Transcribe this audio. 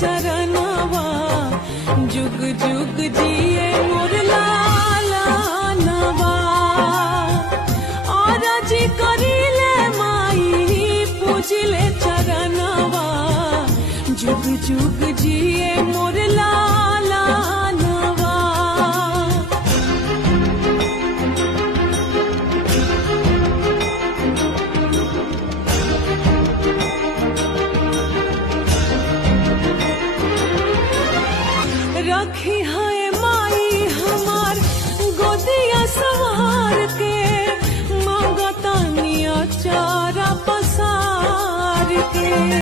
चरणवा जुग जुग जिए मोर लालनवा और जी करिले माई पूजिले चरणवा जुग जुग जिए मोर